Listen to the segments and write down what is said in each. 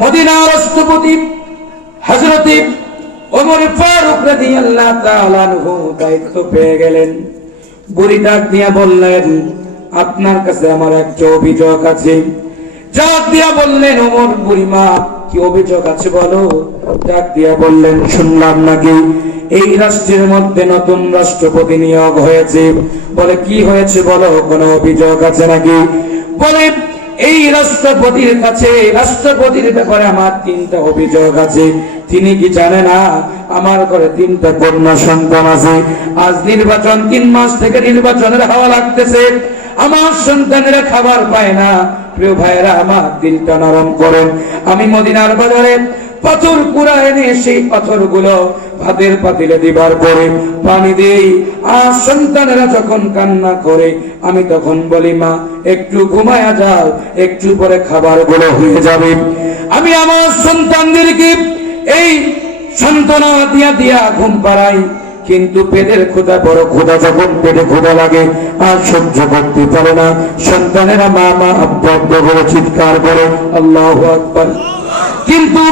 মদিনার রাষ্ট্রপতি হযরতে ওমর ফারুক রাদিয়াল্লাহু তাআলা আনহু দায়িত্ব পেয়ে গেলেন। বুড়ি ডাক দিয়া বললেন, আপনার কাছে আমার একটা অভিযোগ আছে। ডাক দিয়া বললেন, ওমর বুড়িমা, কি অভিযোগ আছে বলো? ডাক দিয়া বললেন, শুনলাম নাকি এই রাষ্ট্রের মধ্যে নতুন রাষ্ট্রপতি নিয়োগ হয়েছে। বলে, কি হয়েছে বলো? কোনো অভিযোগ আছে নাকি? বলে এই রাষ্ট্রপতির কাছে রাষ্ট্রপতির ব্যাপারে আমার তিনটা অভিযোগ আছে। তিনি কি জানে না? আমার ঘরে তিনটা কন্যা সন্তান আছে। আজ নির্বাচন, তিন মাস থেকে নির্বাচনের হাওয়া লাগতেছে। আমার সন্তানেরা খাবার পায় না। প্রিয় ভাইরা আমার দিলটা নরম করেন। আমি মদিনার বাজারে পাথর কুড়া এনে সেই পাথরগুলো ভাতের পাতিলে দিবার পরে পানি দেই। আর সন্তানেরা যখন কান্না করে, আমি তখন বলি, মা, একটু ঘুমায়া যাও, একটু পরে খাবারগুলো হয়ে যাবে। আমি আমার সন্তানদেরকে এই সান্ত্বনা দিয়া দিয়া ঘুম পাড়াই। কিন্তু পেটের ক্ষুধা, বড় ক্ষুধা যখন পেটে ক্ষুধা লাগে, আর সহ্য করতে পারে না। সন্তানেরা মা মা, আব্বা আব্বা চিৎকার করে, আল্লাহ আকবার। কিন্তু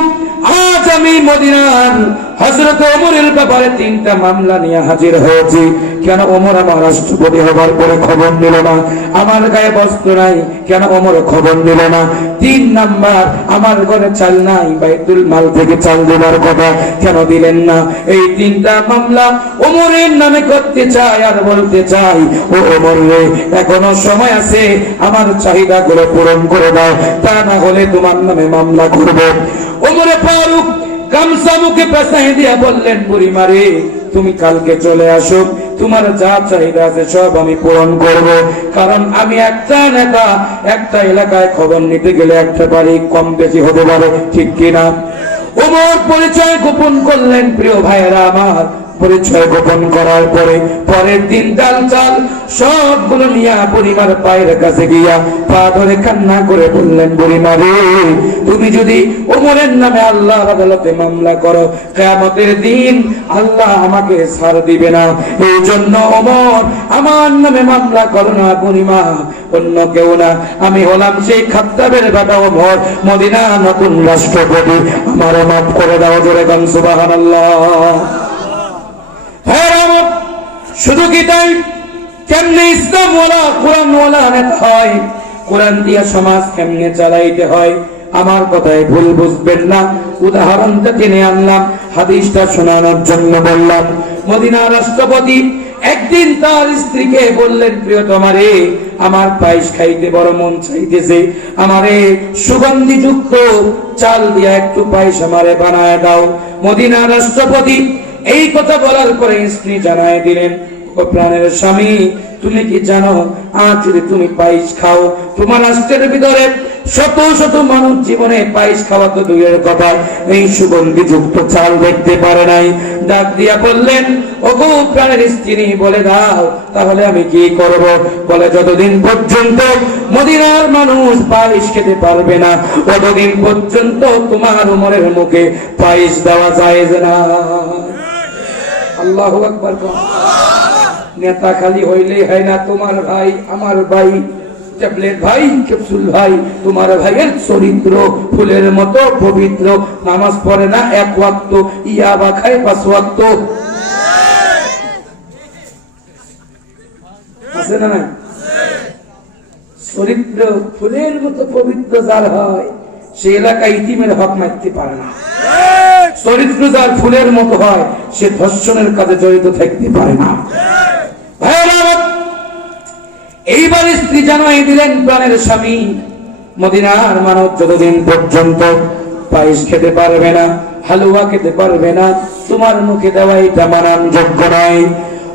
আজ আমি মদিনার হজরত ওমরের ব্যাপারে তিনটা মামলা নিয়ে হাজির হয়েছি। কেন ওমর আমার রাষ্ট্রপতি হবার পরে খবর নিল না? আমার গায়ে বস্ত্র নাই, কেন ওমর খবর নিল না? তিন নাম্বার, আমার ঘরে চাল নাই, বাইতুল মাল থেকে চাল দেবার কথা কেন দিলেন না? এই তিনটা মামলা ওমরের নামে করতে চাই আর বলতে চাই, ও ওমর রে, এখনও সময় আছে, আমার চাহিদা গুলো পূরণ করে দাও, তা না হলে তোমার নামে মামলা করব। ওমরে ফারুক গামছা মুখে পেশাই দিয়া বললেন, বুড়ি মারে, তুমি কালকে চলে আসো। তোমার যা চাহিদা আছে সব আমি পূরণ করব। কারণ আমি একটা নেতা একটা এলাকায় খবর নিতে গেলে একটা বাড়ি কম বেশি হতে পারে, ঠিক কিনা? ওমর পরিচয় গোপন করলেন, প্রিয় ভাইয়েরা আমার। পরিচয় গোপন করার পরে পরের দিন ডাল চাল সবগুলো নিয়ে পরিবার পায়ের কাছে গিয়া পা ধরে কান্না করে বললেন বুড়িমা রে তুমি যদি ওমরের নামে আল্লাহ আদালতে মামলা করো কেয়ামতের দিন আল্লাহ আমাকে ছাড় দিবে না। এই জন্য ওমর আমার নামে মামলা করো না বুড়িমা অন্য কেউ না। আমি হলাম সেই খাত্তাবের বেটা ওমর মদিনা নতুন রাষ্ট্রপতি। আমারও মাফ করে দাও জোরে গান সুবহানাল্লাহ। হ্যাঁ রামক, শুধু কি তাই? হয়? কোরআন দিয়া সমাজ কেমনে চালাইতে হয়? আমার কথায় ভুল বুঝবেন না। উদাহরণটা আনলাম, হাদিসটা শোনানোর জন্য বললাম। মদিনা রাষ্ট্রপতি একদিন তার স্ত্রীকে বললেন, প্রিয় তোমারে, আমার পায়েস খাইতে বড় মন চাইতেছে। আমারে সুগন্ধি যুক্ত চাল দিয়া একটু পায়েস আমারে বানায় দাও। মদিনা রাষ্ট্রপতি এই কথা বলার পরে স্ত্রী জানায় দিলেন প্রাণের স্বামী, তুমি কি জানো তুমি খাও, তোমার ভিতরে শত শত মানুষ জীবনে খাওয়া তো দূরের কথা। এই সুগন্ধি যুক্ত চাল দেখতে পারে নাই। ডাক দিয়া বললেন ও গো প্রাণের স্ত্রী, বলে দাও, তাহলে আমি কি করব? বলে, যতদিন পর্যন্ত মদিনার মানুষ পায়েস খেতে পারবে না, ততদিন পর্যন্ত তোমার উমরের মুখে পায়েস দেওয়া যায় না। আল্লাহ নেতা খালি হইলেই হয় না তোমার ভাই, আমার ভাই। চরিত্র, ফুলের মতো পবিত্র। যার হয়, সে এলাকা ইতিমের হক মারতে পারে না। চরিত্র যার ফুলের মতো হয়, সে ধর্ষণের কাজে জড়িত থাকতে পারে না। এইবার স্ত্রী জানাই দিলেন প্রাণের স্বামী। মদিনার মানব যতদিন পর্যন্ত পায়েস খেতে পারবে না, হালুয়া খেতে পারবে না, তোমার মুখে দেওয়া এটা মানান যোগ্য নয়।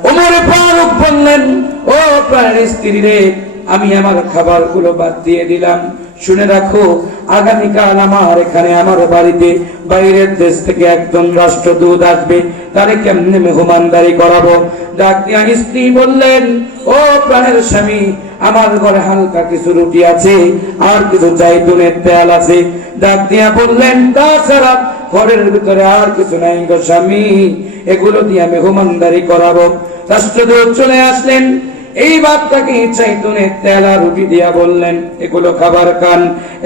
ওমরে ফারুক বললেন, ও প্রাণের স্ত্রী রে, আমি আমার খাবারগুলো বাদ দিয়ে দিলাম। শুনে রাখো, আগামীকাল আমার এখানে, আমার বাড়িতে, বাইরের দেশ থেকে একজন রাষ্ট্রদূত আসবে, তারে কেমনে মেহমানদারি করাবো? ডাক স্ত্রী বললেন, ও প্রাণের স্বামী, আমার ঘরে হালকা কিছু রুটি আছে, আর কিছু চাইতুনের তেল আছে। ডাক দিয়া বললেন, তাছাড়া ঘরের ভিতরে আর কিছু নাই গো স্বামী, এগুলো দিয়ে মেহমানদারি করাবো। রাষ্ট্রদূত চলে আসলেন এই বাপটাকে ইচ্ছাই তুনে তেলা রুটি দিয়া বললেন, এগুলো খাবার খান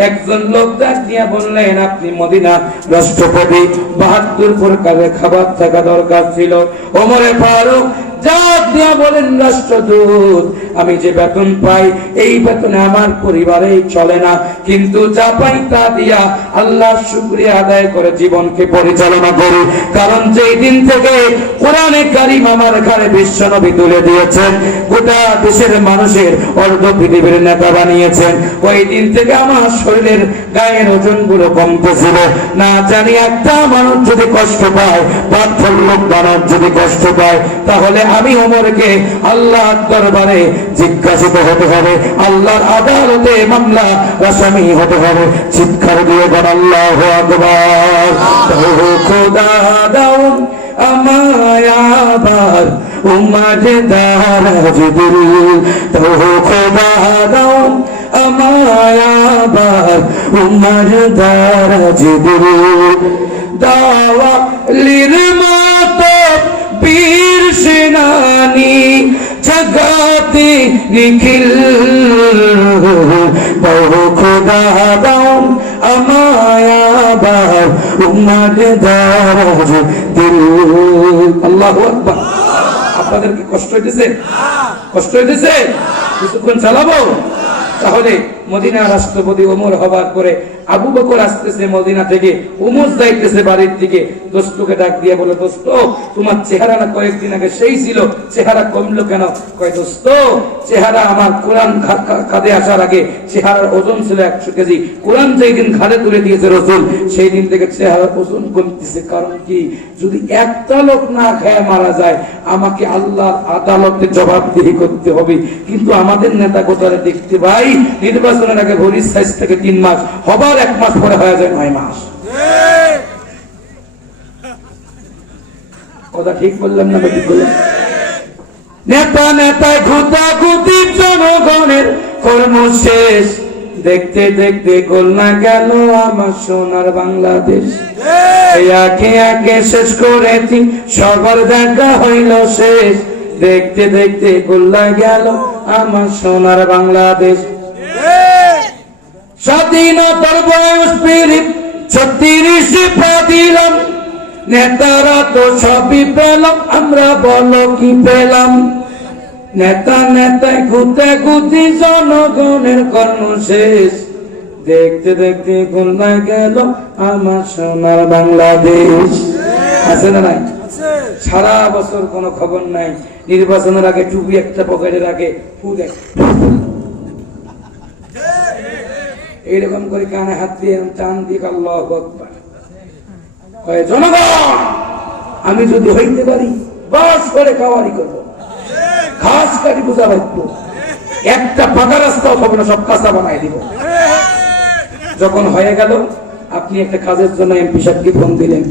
একজন লোক দাস দিয়া বললেন, আপনি মদিনা রাষ্ট্রপতি, বাহাত্তর প্রকারের খাবার থাকা দরকার ছিল। ওমরে ফারুক আমি যে বেতন পাই, এই বেতনে আমার পরিবারে চলে না। কিন্তু যা পাই তা দিয়া আল্লাহ আদায় করে জীবনকে পরিচালনা করি। কারণ যেই দিন থেকে কোরআনে কারিম আমার ঘরে তুলে দিয়েছেন, গোটা দেশের মানুষের অর্ধ পৃথিবীর নেতা বানিয়েছেন। ওই দিন থেকে আমার শরীরের গায়ের ওজনগুলো কমতেছিল। না জানি একটা মানুষ যদি কষ্ট পায় লোক বানর যদি কষ্ট পায়, তাহলে আমি ওমরকে আল্লাহ দরবারে জিজ্ঞাসিত হতে হবে, আল্লাহর আদালতে মামলা আসামি হতে হবে। চিৎকার দিয়ে গণ আল্লাহ আকবার। খোদা, দাও আমায় আবার খোদা, দাও আমায় আবার উমার দারাজ দাওয়া লির মাতো বীর সেনানি জগাতে নিখিল। বহু খোদা দাও আমায় আবার উমার দারাজ দিল। আল্লাহু আকবার। আপনাদের কি কষ্ট হইতেছে? কষ্ট হইতেছে? কিছুক্ষণ চালাবো? তাহলে মদিনা রাষ্ট্রপতি ওমর হবার করে আবু বকর আসতেছে মদিনা থেকে উমর যাইতেছে বাড়ির দিকে, দোস্তকে ডাক দিয়ে বলে, দোস্ত, তোমার চেহারা না কয়েকদিন আগে সেই ছিল, চেহারা কমলো কেন? কয়, দোস্ত, চেহারা আমার কোরআন খাদে আসার আগে চেহারার ওজন ছিল একশো কেজি। কোরআন যেই দিন খাদে তুলে দিয়েছে রসুল সেই দিন থেকে চেহারার ওজন কমতেছে। কারণ কি? যদি একটা লোক না খায় মারা যায়, আমাকে আল্লাহ আদালতে জবাবদিহি করতে হবে। কিন্তু আমাদের নেতা গোতারে দেখতে পাই নির্বাচনের আগে ভরির সাইজ থেকে তিন মাস হবার এক মাস পরে হয়ে যায় নয় মাস। কথা ঠিক বললাম না ঠিক বললাম? নেতা নেতায় ঘুতা ঘুতি জনগণের কর্ম শেষ দেখতে দেখতে গোলনা গেল আমার সোনার বাংলাদেশ। এই! আঁকে আঁকে শেষ করেছি সবার দেখা হইল শেষ। দেখতে দেখতে গোল্লা গেল আমার সোনার বাংলাদেশ। স্বাধীনতার বয়স ছত্রিশ পা দিলাম নেতারা তো সবই পেলাম আমরা বলো কি পেলাম? নেতা নেতায় ঘুতে ঘুতি জনগণের কর্ম শেষ দেখতে দেখতে গোল্লা গেল আমার সোনার বাংলাদেশ। আছে না নাই? সারা বছর কোনো খবর নাই। নির্বাচনের আগে টুপি একটা পকেটে রাখে ফু দেখ। এইরকম করে কানে হাত দিয়ে টান দিয়ে আল্লাহ জনগণ, আমি যদি হইতে পারি, বাস করে খাওয়ারি করব। ঘাস কাটি বোঝা রাখব। একটা পাকা রাস্তাও হবে না, সব কাঁচা বানাই দিব। যখন হয়ে গেল, আপনি একটা কাজের জন্য এমপি সাহেবকে ফোন দিলেন।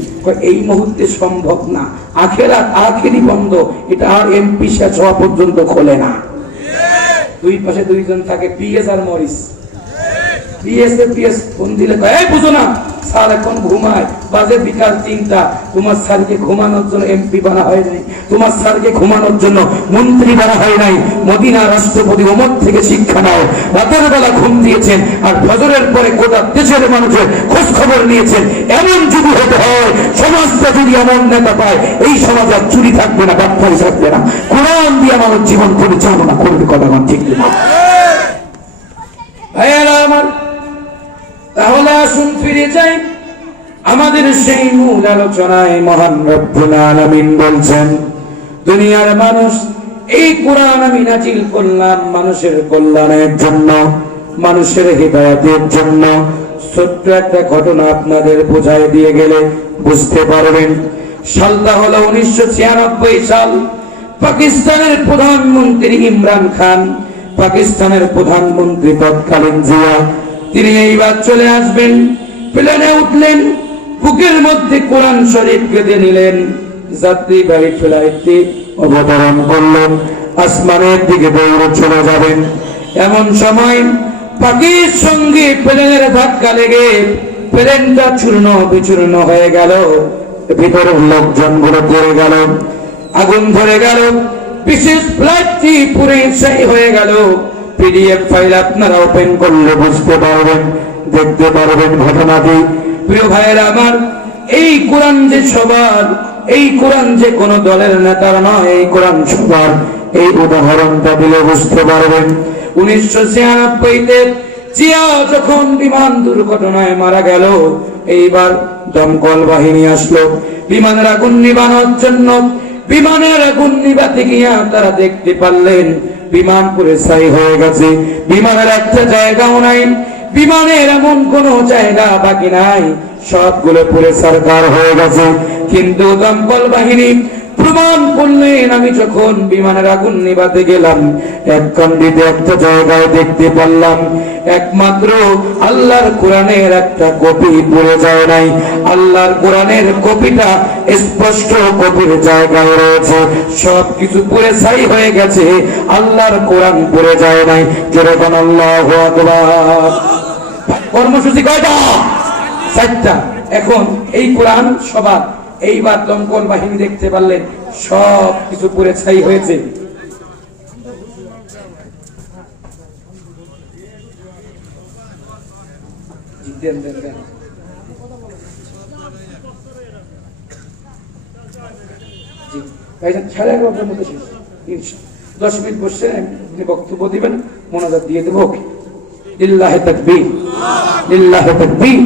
এই মুহূর্তে সম্ভব না। আখেরা আখেরি বন্ধ। এটা আর এমপি হওয়া পর্যন্ত খোলে না। দুই পাশে দুইজন থাকে পিএস আর মরিস। ফোন দিলে এই বুঝো না, স্যার এখন ঘুমায়, বাজে বিকাল তিনটা, তোমার স্যারকে ঘুমানোর জন্য এমপি বানা হয় নাই, তোমার স্যারকে ঘুমানোর জন্য মন্ত্রী বানা হয় নাই, মদিনা রাষ্ট্রপতি ওমর থেকে শিক্ষা নাও। রাতের বেলা ঘুম দিয়েছেন, আর ফজরের পরে গোটা দেশের মানুষের খোঁজ খবর নিয়েছেন, এমন যদি হতে হয়, সমাজটা যদি এমন নেতা পায়, এই সমাজে আর চুরি থাকবে না বাটপারি থাকবে না। কোরআন দিয়ে মানুষ জীবন পরিচালনা করবে, কথা ঠিক ভাইয়ারা আমার তাহলে আসুন ফিরে যাই। আমাদের সেই মূল আলোচনায় মহান রব্বুল আলামিন বলছেন, দুনিয়ার মানুষ এই কোরআন আমি নাজিল করলাম মানুষের কল্যাণের জন্য, মানুষের হৃদয়তের জন্য। ছোট্ট একটা ঘটনা আপনাদের বোঝাই দিয়ে গেলে বুঝতে পারবেন। সালটা হলো উনিশশো সাল। পাকিস্তানের প্রধানমন্ত্রী ইমরান খান, পাকিস্তানের প্রধানমন্ত্রী তৎকালীন জিয়া তিনি এইবার চলে আসবেন। প্লেনে উঠলেন, বুকের মধ্যে কোরআন শরীফ কেঁদে নিলেন। যাত্রীবাহী ফ্লাইটটি অবতরণ করলেন। আসমানের দিকে দৌড়ে চলে যাবেন। এমন সময় পাখির সঙ্গে প্লেনের ধাক্কা লেগে প্লেনটা চূর্ণ বিচূর্ণ হয়ে গেল। ভিতরের লোকজনগুলো পড়ে গেল। আগুন ধরে গেল। বিশেষ ফ্লাইটটি পুরে হয়ে গেল। পিডিএফ ফাইল আপনারা ওপেন করলে বুঝতে পারবেন, দেখতে পারবেন ঘটনাটি। প্রিয় ভাইয়েরা আমার, এই কোরআন যে সবার, এই কোরআন যে কোন দলের নেতার নয়, এই কোরআন সবার। এই উদাহরণটা দিলে বুঝতে পারবেন। উনিশশো ছিয়ানব্বইতে জিয়া যখন বিমান দুর্ঘটনায় মারা গেল, এইবার দমকল বাহিনী আসলো। বিমানের আগুন নিবানোর জন্য বিমানের আগুন নিবাতে গিয়া তারা দেখতে পারলেন, বিমান পুরে ছাই হয়ে গেছে। বিমানের একটা জায়গাও নাই, বিমানের এমন কোন জায়গা বাকি নাই, সবগুলো পুরে সরকার হয়ে গেছে। কিন্তু দমকল বাহিনী প্রমাণ করলেন আমি যখন বিমানের আগুন নিবাতে গেলাম, এক কান্ডিতে একটা জায়গায় দেখতে পারলাম, একমাত্র আল্লাহর কোরআনের একটা কপি পড়ে যায় নাই। আল্লাহর কোরআনের কপিটা স্পষ্ট কপির জায়গায় রয়েছে সব কিছু পুরে ছাই হয়ে গেছে, আল্লাহর কোরআন পড়ে যায় নাই। যেরকম আল্লাহ কর্মসূচি কয়টা? চারটা। এখন এই কোরআন সবার এইবার দমকল বাহিনী দেখতে পারলেন সব কিছু পুরে ছাই হয়েছে। দশ মিনিট বক্তব্য দিবেন মোনাজাত দিয়ে দেবো। ওকে। তাকবীর। লিল্লাহে তাকবীর।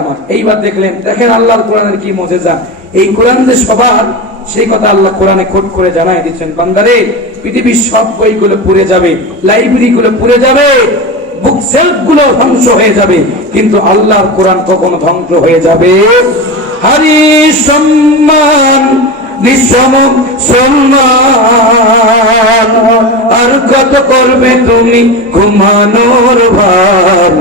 আমার। এইবার দেখলেন, দেখেন আল্লাহর কোরআনের কি এই কোরআন যে সবার, সেই কথা আল্লাহ কোরআনে করে জানাই দিচ্ছেন, বান্দারে, পৃথিবীর সব বইগুলো পুড়ে যাবে পুড়ে যাবে বুক ধ্বংস হয়ে যাবে, কিন্তু আল্লাহর কোরআন কখনো ধ্বংস হয়ে যাবে। হারি সম্মান, নিঃসম সম্মান, আর কত করবে তুমি ঘুমানোর ভান?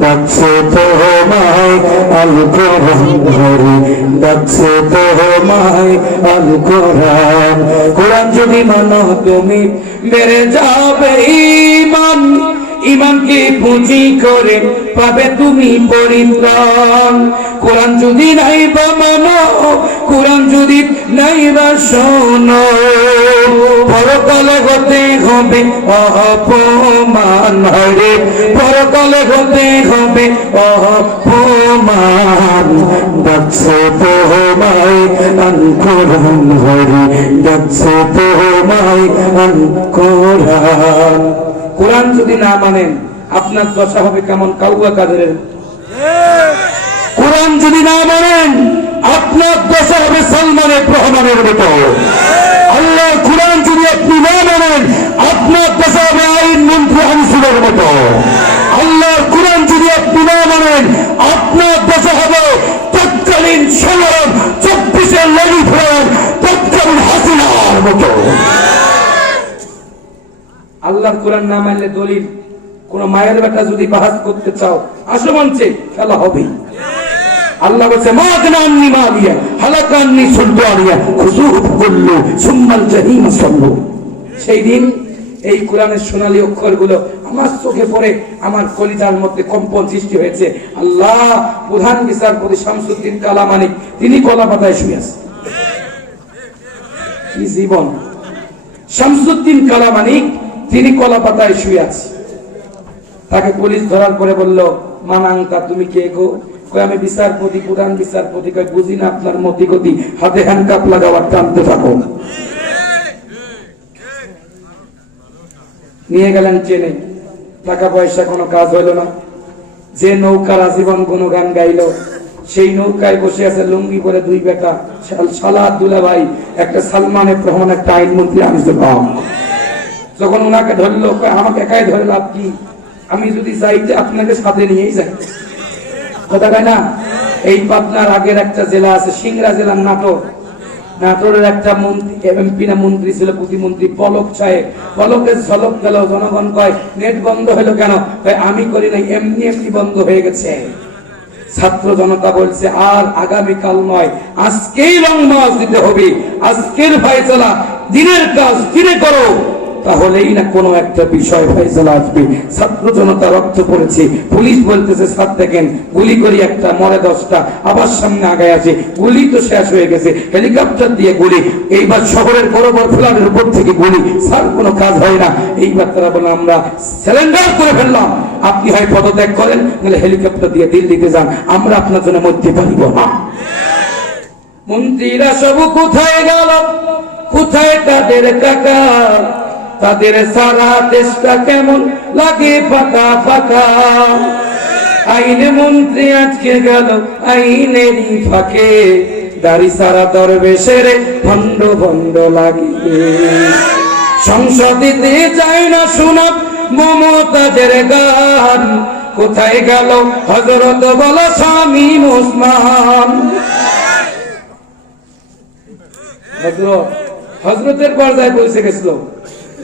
ডাকছে তোমায় আল কোরআন ধরে ডাকছে তোমায় আল কোরআন। কোরআন যদি মানো তুমি বেড়ে যাবে ইমান ইমানকে পুঁজি করে পাবে তুমি পরিত্রাণ। কোরআন যদি নাই বা মানো, কোরআন যদি নাই বা শোনো পরকালে হতে হবে অপমান। হরে পরকালে হতে হবে অপমান। তোমায় আন হরে তোমায় কোরআন যদি না মানেন, আপনার দশা হবে কেমন কাউয়া কাদের কোরআন যদি না মানেন, আপনার দশা হবে সালমানের রহমানের মতো। আল্লাহ কোরআন যদি আপনি না মানেন, আপনার দশা হবে আইন মন্ত্রী আনসুরের মতো। আল্লাহর কোরআন যদি আপনি না মানেন, আপনার দশা হবে তৎকালীন ষোলোর চব্বিশের লেডি ফ্রেন্ড তৎকালীন হাসিনার মতো। আল্লাহর কোরআন না মানলে দলিল, কোন মায়ের বেটা যদি বাহাজ করতে চাও, আসো মঞ্চে, খেলা হবে আল্লাহ বলছে সুলতানিয়া সেই দিন এই কোরআনের অক্ষরগুলো আমার চোখে পড়ে, আমার কলিজার মধ্যে কম্পন সৃষ্টি হয়েছে। আল্লাহ প্রধান বিচারপতি শামসুদ্দিন কালামানিক তিনি কলা পাতায় শুয়ে আছে কি জীবন। শামসুদ্দিন কালামানিক তিনি কলা পাতায় শুয়ে আছে, তাকে পুলিশ ধরার পরে বলল, মানাঙ্কা, তুমি কে গো? আমি বিচারপতি, প্রধান বিচারপতি। বুঝি না আপনার মতি গতি হাতে হ্যান্ডকাপ লাগাবার টানতে থাকো নিয়ে গেলেন ট্রেনে। টাকা পয়সা কোনো কাজ হলো না। যে নৌকার আজীবন কোনো গান গাইলো, সেই নৌকায় বসে আছে লুঙ্গি করে দুই বেটা শালা দুলা ভাই একটা সালমানের রহমান একটা আইনমন্ত্রী আমি তো যখন ওনাকে ধরলো আমাকে একাই ধরে লাভ কি? আমি যদি চাই যে আপনাকে সাথে নিয়েই যাই। কথা কয় না? এই পাবনার আগের একটা জেলা আছে, সিংড়া জেলার নাটোর। নাটোরের একটা মন্ত্রী, এমপি না মন্ত্রী ছিল প্রতিমন্ত্রী, পলক সাহেব। পলকের ঝলক গেল, জনগণ কয়, নেট বন্ধ হলো কেন? আমি করি নাই, এমনি এমনি বন্ধ হয়ে গেছে। ছাত্র জনতা বলছে, আর আগামীকাল নয়, আজকেই রং মার্চ দিতে হবে। আজকের ফায়সালা, দিনের কাজ, দিনে করো। তাহলেই না কোনো একটা বিষয় ফয়সালা আসবে। ছাত্র জনতা রক্ত পড়েছে। পুলিশ বলতেছে সাত দেখেন, গুলি করি একটা, মরে দশটা, আবার সামনে আগায় আছে। গুলি তো শেষ হয়ে গেছে। হেলিকপ্টার দিয়ে গুলি। এইবার শহরের বড় বড় ফ্ল্যাটের উপর থেকে গুলি। স্যার, কোনো কাজ হয় না। এইবার তারা বলে আমরা সিলিন্ডার করে ফেললাম। আপনি হয় পদত্যাগ করেন, নাহলে হেলিকপ্টার দিয়ে দিল্লিতে যান। আমরা আপনার জন্য মধ্যে পারিব না। মন্ত্রীরা সব কোথায় গেল? কোথায় তাদের টাকা তাদের সারা দেশটা কেমন লাগে ফাঁকা ফাঁকা। আইনে মন্ত্রী আজকে গেল, আইনেরই ফাঁকে। দাড়ি সারা দরবেশের ভণ্ড ভণ্ড লাগে সংসদিতে যায় না শোনাব মমতাজের গান। কোথায় গেল হজরত বল স্বামী মুসমান হজরত হজরতের পর্যায়ে পৌঁছে গেছিল।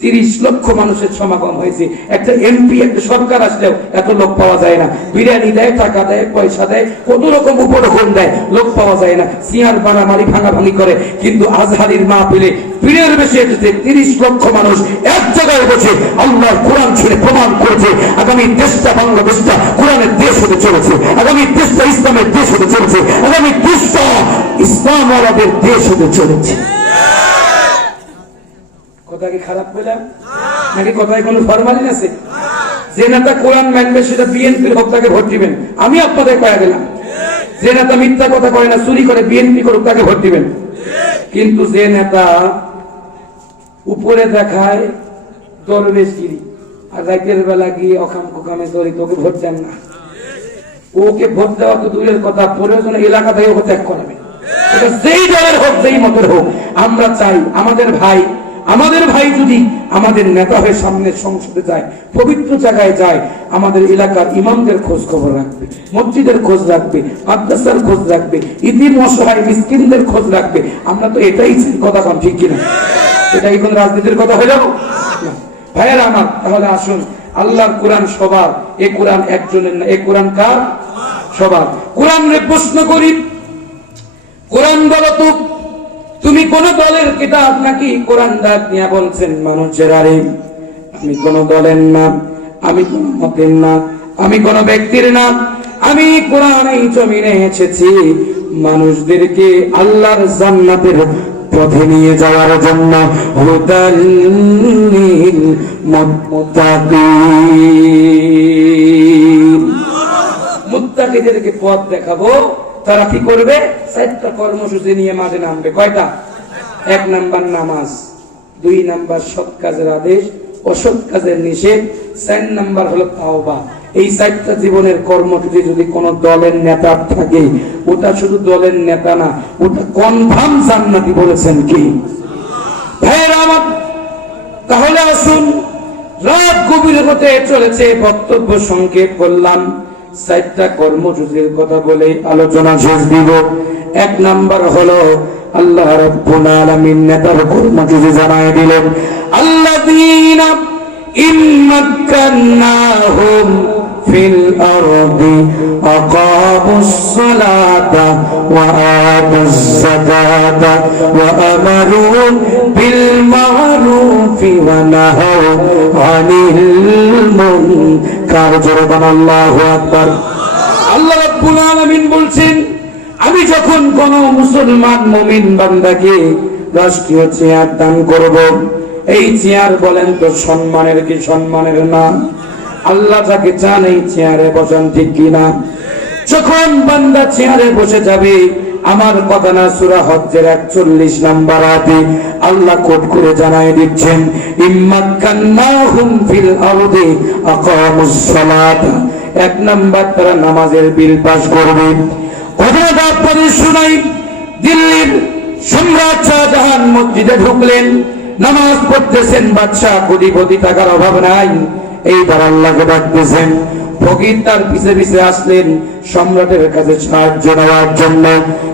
তিরিশ লক্ষ মানুষের সমাগম হয়েছে। একটা এমপি, একটা সরকার আসলেও এত লোক পাওয়া যায় না। বিরিয়ানি দেয়, টাকা দেয়, পয়সা দেয়, কত রকম উপরোধন দেয়, লোক পাওয়া যায় না। সিয়ার বানামারি ভাঙাভাঙি করে। কিন্তু আজহারির মাহফিলে পীরের বেশি এসেছে তিরিশ লক্ষ মানুষ এক জায়গায় বসে আল্লাহর কোরআন ছেড়ে প্রমাণ করেছে। আগামী দেশটা বাংলাদেশটা কোরআনের দেশ হতে চলেছে। আগামী দেশটা ইসলামের দেশ হতে চলেছে। আগামী দেশটা ইসলাম দেশ হতে চলেছে। কথা কি খারাপ বললাম নাকি কথায় কোনো ফরমালিন আছে? যে নেতা কোরআন মানবে, সেটা বিএনপির হোক তাকে ভোট দিবেন। আমি আপনাদের দিলাম, যে নেতা মিথ্যা কথা কয় না, চুরি করে বিএনপি করুক, তাকে ভোট দিবেন। কিন্তু যে নেতা উপরে দেখায় দরবেশগিরি আর রাতের বেলা গিয়ে অকাম কুকামে দরি তোকে ভোট দেন না। ওকে ভোট দেওয়া তো দূরের কথা প্রয়োজনে এলাকা থেকে ওকে ত্যাগ করাবে। যেই দলের হোক, যেই মতের হোক, আমরা চাই, আমাদের ভাই আমাদের ভাই যদি আমাদের নেতা হয়ে সামনে সংসদে যায়, পবিত্র জায়গায় যায়, আমাদের এলাকার ইমামদের খোঁজ খবর রাখবে, মসজিদের খোঁজ রাখবে, মাদ্রাসার খোঁজ রাখবে, ইতিম অসহায় মিসকিনদের খোঁজ রাখবে, আমরা তো এটাই কথা কম ঠিক কিনা? এটা কি কোন রাজনীতির কথা হয়ে যাব না। ভাইয়েরা আমার, তাহলে আসুন, আল্লাহর কোরআন সবার, এ কোরআন একজনের না, এ কোরআন কার? সবার। কোরআন প্রশ্ন করি। কোরআন বলো তুমি কোন দলের কিতাব নাকি কোরআন ডাক নিয়ে বলছেন, মানুষের আরে আমি কোন দলের না, আমি কোন মতের না, আমি কোন ব্যক্তির না, আমি কোরআন এই জমিনে এসেছি। মানুষদেরকে আল্লাহর জান্নাতের পথে নিয়ে যাওয়ার জন্য মুত্তাকিদেরকে পথ দেখাবো। তারা কি করবে? চারটা কর্মসূচি নিয়ে মাঝে নামবে। কয়টা? এক নাম্বার নামাজ, দুই নাম্বার সৎ কাজের আদেশ অসৎ কাজের নিষেধ, চার নাম্বার হলো তাওবা। এই চারটা জীবনের কর্মসূচি যদি কোন দলের নেতা থাকে, ওটা শুধু দলের নেতা না, ওটা কনফার্ম জান্নাতি বলেছেন কি? আমার, তাহলে আসুন, রাত গভীর হতে চলেছে বক্তব্য সংক্ষেপ করলাম। চারটা কর্মসূচির কথা বলে আলোচনা শেষ দিব। এক নাম্বার হলো, আল্লাহ রব্বুল আলামিন নেতার কর্মসূচি জানায় দিলেন, আল্লাযীনা ইম্মাক্কান্নাহুম ওয়া আতাস যাকাতা ওয়া আমারু বিল মা'রুফি ওয়া নাহাউ আনিল মুনকার। জোরবান আল্লাহু আকবার। আল্লাহ রাব্বুল আলামিন বলছেন, আমি যখন কোন মুসলমান মুমিন বান্দাকে রাষ্ট্রীয় চেয়ার দান করব, এই চেয়ার বলেন তো সম্মানের কি সম্মানের না আল্লাহ যাকে চান এই চেয়ারে বসান, ঠিক কিনা? যখন বান্দা চেয়ারে বসে যাবে, আমার কথা না সুরা হজ্জের একচল্লিশ নাম্বার আয়াতে আল্লাহ কোট করে জানাই দিচ্ছেন, ইম্মাক্কান্নাহুম ফিল আরদি আকামুস সালাত। এক নাম্বার তারা নামাজের বিল পাস করবে। ঘটনাটা আপনাদের শুনাই, দিল্লির সম্রাট শাহজাহান মসজিদে ঢুকলেন, নামাজ পড়তেছেন, বাদশাহ কোটিপতি টাকার অভাব নাই। এইবার আল্লাহকে ডাকতেছেন। ফকির তার পিছে পিছে আসলেন, সম্রাটের কাছে সাহায্য নেওয়ার জন্য।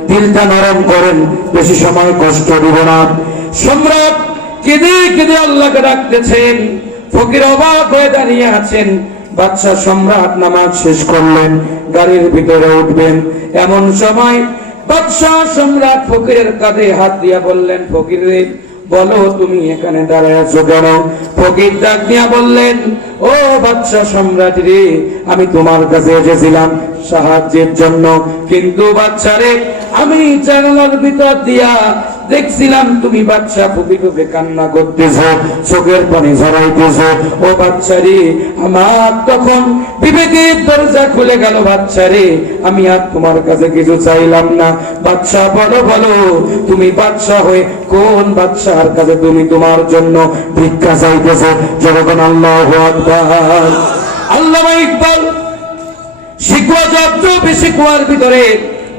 দিলটা নরম করেন, বেশি সময় কষ্ট দিব না। সম্রাট কেঁদে কেঁদে আল্লাহকে ডাকতেছেন। ফকির অবাক হয়ে দাঁড়িয়ে আছেন। বাচ্চা সম্রাট নামাজ শেষ করলেন, গাড়ির ভিতরে উঠবেন। এমন সময় বাদশাহ সম্রাট ফকিরের কাঁধে হাত দিয়া বললেন, ফকির রে বলো তুমি এখানে দাঁড়ায় আছো কেন? ফকির ডাক দিয়া বললেন, ও বাদশাহ সম্রাট রে, আমি তোমার কাছে এসেছিলাম সাহায্যের জন্য। কিন্তু বাচ্চা রে আমি জানালার ভিতর দিয়া দেখছিলাম তুমি বাচ্চা ফুপি ফুপে কান্না করতেছ, চোখের পানি ঝরাইতেছ। ও বাচ্চা রে আমার তখন বিবেকের দরজা খুলে গেল বাচ্চা রে আমি আর তোমার কাছে কিছু চাইলাম না। বাচ্চা বলো বলো, তুমি বাচ্চা হয়ে কোন বাচ্চার কাছে তুমি তোমার জন্য ভিক্ষা চাইতেছ? যখন আল্লাহ আল্লাহ ইকবাল শিকওয়া যত বেশি কুয়ার ভিতরে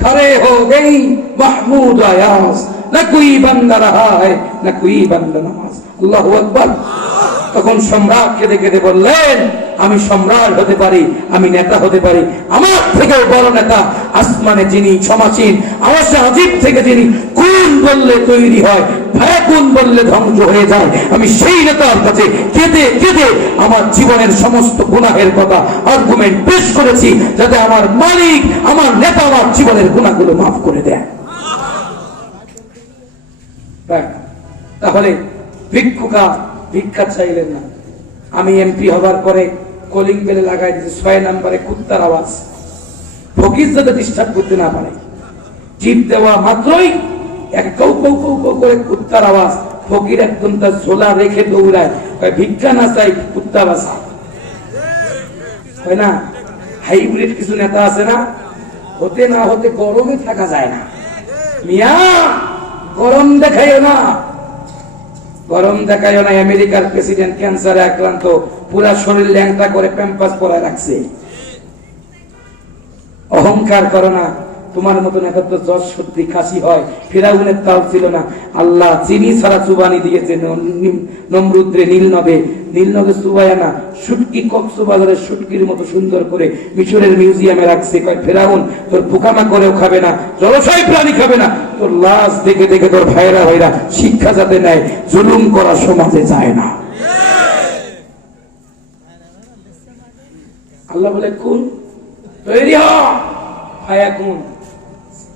खड़े हो गई محمود آیاز نہ کوئی بند رہا ہے نہ کوئی بند نماز اللہ अकबर তখন সম্রাট কেঁদে কেঁদে বললেন আমি সম্রাট হতে পারি আমি নেতা হতে পারি। আমার থেকেও বড় নেতা আসমানে যিনি ক্ষমাসীন আমার আজিব থেকে যিনি কোন বললে তৈরি হয় কোন বললে ধ্বংস হয়ে যায়। আমি সেই নেতার কাছে কেঁদে কেঁদে আমার জীবনের সমস্ত গুনাহের কথা আর্গুমেন্ট পেশ করেছি যাতে আমার মালিক আমার নেতা আমার জীবনের গুণাগুলো মাফ করে দেয়। ব্যাস। তাহলে ভিক্ষুকা ভিক্ষা চাইলেন না। আমি এমপি হবার পরে কলিং বেলে লাগাই দিয়েছি, ছয় নম্বরে কুত্তার আওয়াজ। ফকির যাতে ডিস্টার্ব করতে না পারে। জিপ দেওয়া মাত্রই এক কৌ কৌ কৌ কৌ করে কুত্তার আওয়াজ। ফকির একদম তার ঝোলা রেখে দৌড়ায় ভিক্ষা না চাই, কুত্তা বাসা হয় না, হাইব্রিড কিছু নেতা আছে না? হতে না হতে গরমে থাকা যায় না। মিয়া, গরম দেখাইও না। গরম দেখায় না আমেরিকার প্রেসিডেন্ট ক্যান্সারে আক্রান্ত। পুরা শরীর ল্যাংটা করে প্যাম্পাস পরা রাখছে। অহংকার করো না। তোমার মতন তো জ্বর সর্দি কাশি হয়। ফেরাউনের তাও ছিল না। আল্লাহ চিনি ছাড়া চুবানি দিয়েছে নমরুদ্রে নীল নবে নীল নবে চুবায় না সুটকি কক্সবাজারের সুটকির মতো সুন্দর করে মিশরের মিউজিয়ামে রাখছে। কয়, ফেরাউন, তোর পোকামা করেও খাবে না জলসায় প্রাণী খাবে না, তোর লাশ দেখে দেখে তোর ভাইরা ভাইরা শিক্ষা যাতে নেয়, জুলুম করা সমাজে যায় না। আল্লাহ বলে কোন তৈরি হ হায়া কোন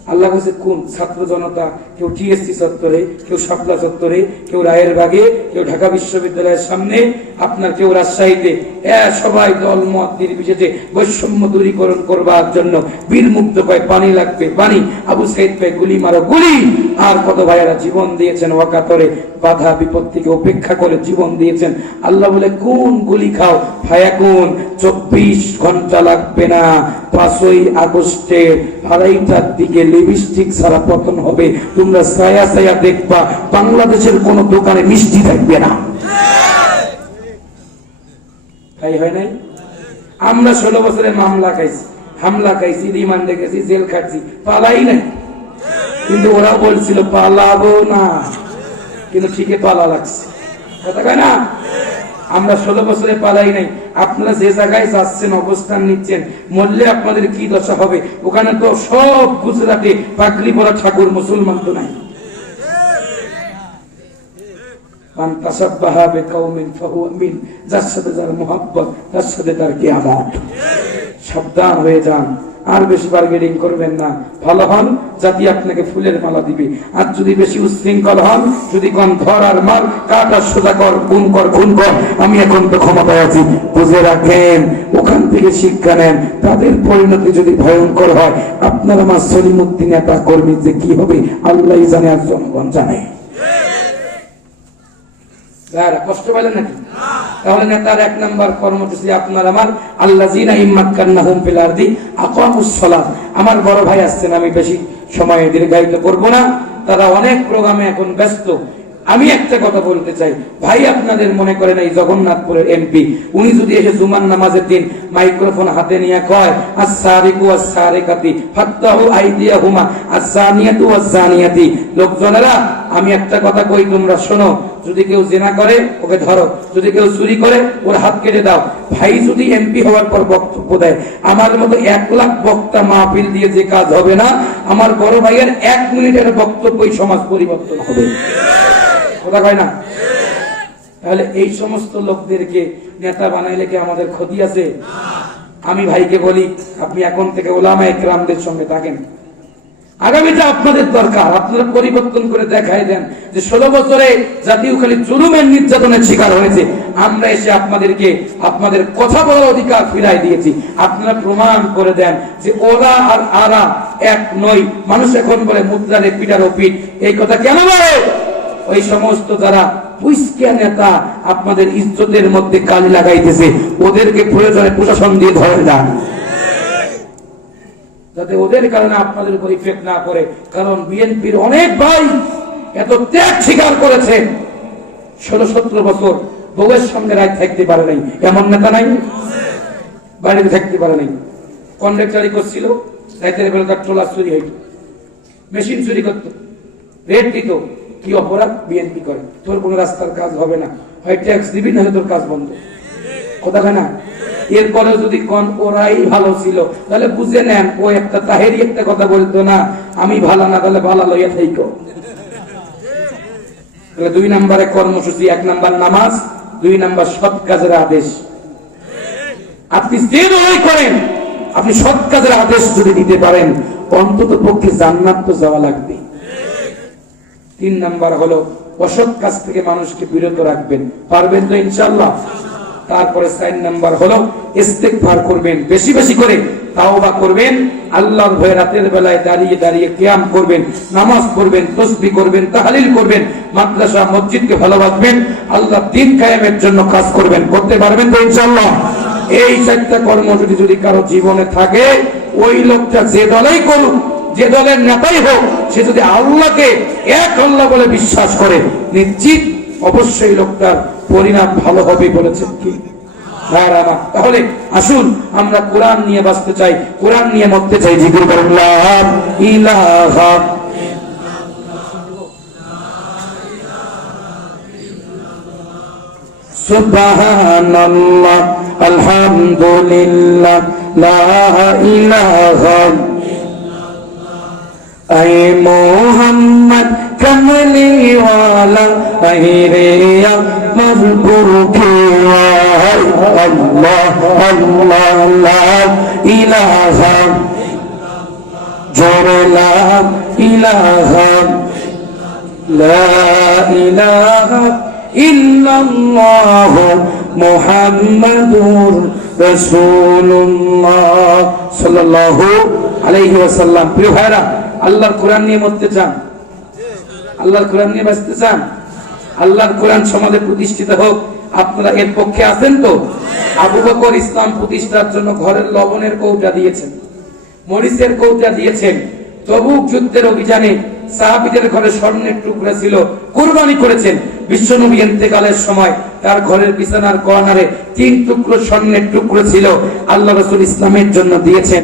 আল্লাহ বলছে কোন ছাত্র জনতা কেউ টিএসসি চত্বরে, কেউ শাপলা চত্বরে, কেউ রায়ের বাগে, কেউ ঢাকা বিশ্ববিদ্যালয়ের সামনে, আপনার কেউ রাজশাহীতে সবাই দল, মত, নির্বিশেষে বৈষম্য দূরীকরণ করবার জন্য বীর মুক্ত কয় পানি লাগবে, পানি। আবু সাইদ ভাই গুলি মারো, গুলি! আর কত ভাইয়েরা জীবন দিয়েছেন ওয়াকাতরে, বাধা বিপত্তিকে উপেক্ষা করে জীবন দিয়েছেন। আল্লাহ বলে, কোন গুলি খাও? ভাইয়া কোন? চব্বিশ ঘণ্টা লাগবে না। পাঁচই আগস্টে আড়াইটার দিকে লিপস্টিক ছাড়া পতন হবে। তোমরা ছায়া ছায়া দেখবা, বাংলাদেশের কোন দোকানে মিষ্টি থাকবে না। তাই হয় নাই? আমরা ষোলো বছরে মামলা খাইছি, হামলা খাইছি, রিমান্ড গেছি, জেল খাচ্ছি পালাই নাই। কিন্তু ওরা বলছিল, পালাবো না। কিন্তু ঠিকই পালা লাগছে। কথা না? আমরা ষোলো বছরে পালাই নাই। আপনারা যে জায়গায় যাচ্ছেন, অবস্থান নিচ্ছেন, মরলে আপনাদের কি দশা হবে? ওখানে তো সব গুজরাটে পাগলি পড়া ঠাকুর, মুসলমান তো নাই। যার সাথে যার মোহাব্বত, তার সাথে তার কিয়ামত সাবধান হয়ে যান। আর বেশি বার্গেনিং করবেন না। ভালো হন জাতি আপনাকে ফুলের মালা দিবে। আর যদি বেশি উচ্ছৃঙ্খল হন যদি কোন ধর আর মার কাট সোজা কর খুন কর খুন কর আমি এখন তো ক্ষমতায় আছি। বুঝে রাখেন ওখান থেকে শিক্ষা নেন। তাদের পরিণতি যদি ভয়ঙ্কর হয় আপনার আমার সলিমুদ্দিন নেতা কর্মী যে কি হবে আল্লাহ জানে আর জনগণ জানে। কষ্ট পেলেন নাকি? তাহলে নেতার এক নাম্বার কর্মসূচি আপনার আমার আল্লাহ জিনা ইম্মাক্কান্নাহুম ফিল আরদি, আকামুস সালাত। আমার বড় ভাই আসছেন, আমি বেশি সময় দীর্ঘায়িত করব না। তারা অনেক প্রোগ্রামে এখন ব্যস্ত। আমি একটা কথা বলতে চাই। ভাই আপনাদের মনে করেন এই জগন্নাথপুরের এমপি, উনি যদি এসে জুমার নামাজের দিন মাইক্রোফোন হাতে নিয়ে কয় আসারিকু আসারিকাতি ফাত্তাহু আইদিয়াহুমা আসানিয়াতু আসানিয়াতি লোকজনেরা, আমি একটা কথা কই, তোমরা শোনো, যদি কেউ জেনা করে, ওকে ধরো। যদি কেউ চুরি করে, ওর হাত কেটে দাও। ভাই যদি এমপি হওয়ার পর বক্তব্য দেয়, আমার মতো এক লাখ বক্তা মাহফিল দিয়ে যে কাজ হবে না, আমার বড় ভাইয়ের এক মিনিটের বক্তব্যই সমাজ পরিবর্তন হবে। কথা কয় না? তাহলে এই সমস্ত লোকদেরকে নেতা বানাইলে কি আমাদের ক্ষতি আছে? আমি ভাইকে বলি, আপনি এখন থেকে ওলামা একরামদের সঙ্গে থাকেন। আগামীটা আপনাদের দরকার, আপনারা পরিবর্তন করে দেখাই দেন যে ষোলো বছরে জাতীয় খালি জুলুমের নির্যাতনের শিকার হয়েছে। আমরা এসে আপনাদেরকে, আপনাদের কথা বলার অধিকার ফিরাই দিয়েছি। আপনারা প্রমাণ করে দেন যে ওরা আর আরা এক নয় মানুষ এখন বলে, মুদ্রারে পিটার ও পিঠ এই কথা কেন বলে? ওই সমস্ত যারা পুইস্কিয়া নেতা আপনাদের ইজ্জতের মধ্যে কালি লাগাইতেছে, ওদেরকে প্রয়োজনে প্রশাসন দিয়ে ধরে দেন। যাতে ওদের কারণে আপনাদের উপর ইফেক্ট না করে কারণ বিএনপির অনেক ভাই এত ত্যাগ স্বীকার করেছে। ষোলো সতেরো বছর বউয়ের সঙ্গে রাত থাকতে পারে নাই। এমন নেতা নাই, বাড়িতে থাকতে পারে নাই। কন্ডাক্টারি করছিল, রাতের বেলা তার ট্রলার চুরি হইত মেশিন চুরি করতো রেট দিত। কি অপরাধ? বিএনপি করে। তোর কোনো রাস্তার কাজ হবে না। হয় ট্যাক্স দিবি না তোর কাজ বন্ধ। কথা হয় না এরপরে যদি কোন, ওরাই ভালো ছিল। তাহলে বুঝে নেন, ও একটা তাহেরি একটা কথা বলতো না, আমি ভালো না, তাহলে ভালো লইয়া থাইকো। তাহলে দুই নম্বরে কর্মসূচি, এক নাম্বার নামাজ, দুই নাম্বার সৎ কাজের আদেশ। আপনি যে দলই করেন, আপনি সৎ কাজের আদেশ যদি দিতে পারেন, অন্তত পক্ষে জান্নাত তো যাওয়া লাগবে। তিন নাম্বার হলো, অসৎ কাজ থেকে মানুষকে বিরত রাখবেন। পারবেন তো ইনশাল্লাহ তারপরে চার নাম্বার হলো ইস্তেকভার করবেন, বেশি বেশি করে করবেন, আল্লাহর ভয়ে রাতের বেলায় দাঁড়িয়ে দাঁড়িয়ে করবেন, নামাজ পড়বেন, তসবি করবেন, তাহলিল করবেন, মাদ্রাসা, মসজিদকে ভালোবাসবেন, আল্লাহ দিন কায়েমের জন্য কাজ করবেন। করতে পারবেন তো ইনশাল্লাহ এই চারটা কর্মসূচি যদি কারও জীবনে থাকে, ওই লোকটা যে দলেই করুক যে দলের নেতাই হোক, সে যদি আল্লাহকে এক আল্লাহ বলে বিশ্বাস করে, নিশ্চিত অবশ্যই লোকটার পরিণাম ভালো হবে বলেছেন কি? তাহলে আসুন, আমরা কোরআন নিয়ে বাঁচতে চাই, কোরআন নিয়ে মরতে চাই اے محمد کملی والا اے ریا مذکر کیوا اللہ اللہ لا الہ جور لا الہ لا الہ الا اللہ محمد رسول اللہ صلی اللہ আলাইহি ওয়াসাল্লাম প্রিয় ভাইরা আল্লাহর কোরআন নিয়ে মরতে চান? আল্লাহর কোরআন নিয়ে বাঁচতে চান? আল্লাহর কোরআন সমাজে প্রতিষ্ঠিত হোক। আপনারা এর পক্ষে আছেন তো? আবু বকর ইসলাম প্রতিষ্ঠার জন্য ঘরের লবণের কৌটা দিয়েছেন। মরিচের কৌটা দিয়েছেন। তবুক যুদ্ধের অভিযানে সাহাবিদের ঘরে স্বর্ণের টুকরা ছিল। কুরবানি করেছেন। বিশ্বনবী ইন্তেকালের সময় তার ঘরের বিছানার কর্নারে তিন টুকরো স্বর্ণের টুকরো ছিল। আল্লাহ রসুল ইসলামের জন্য দিয়েছেন।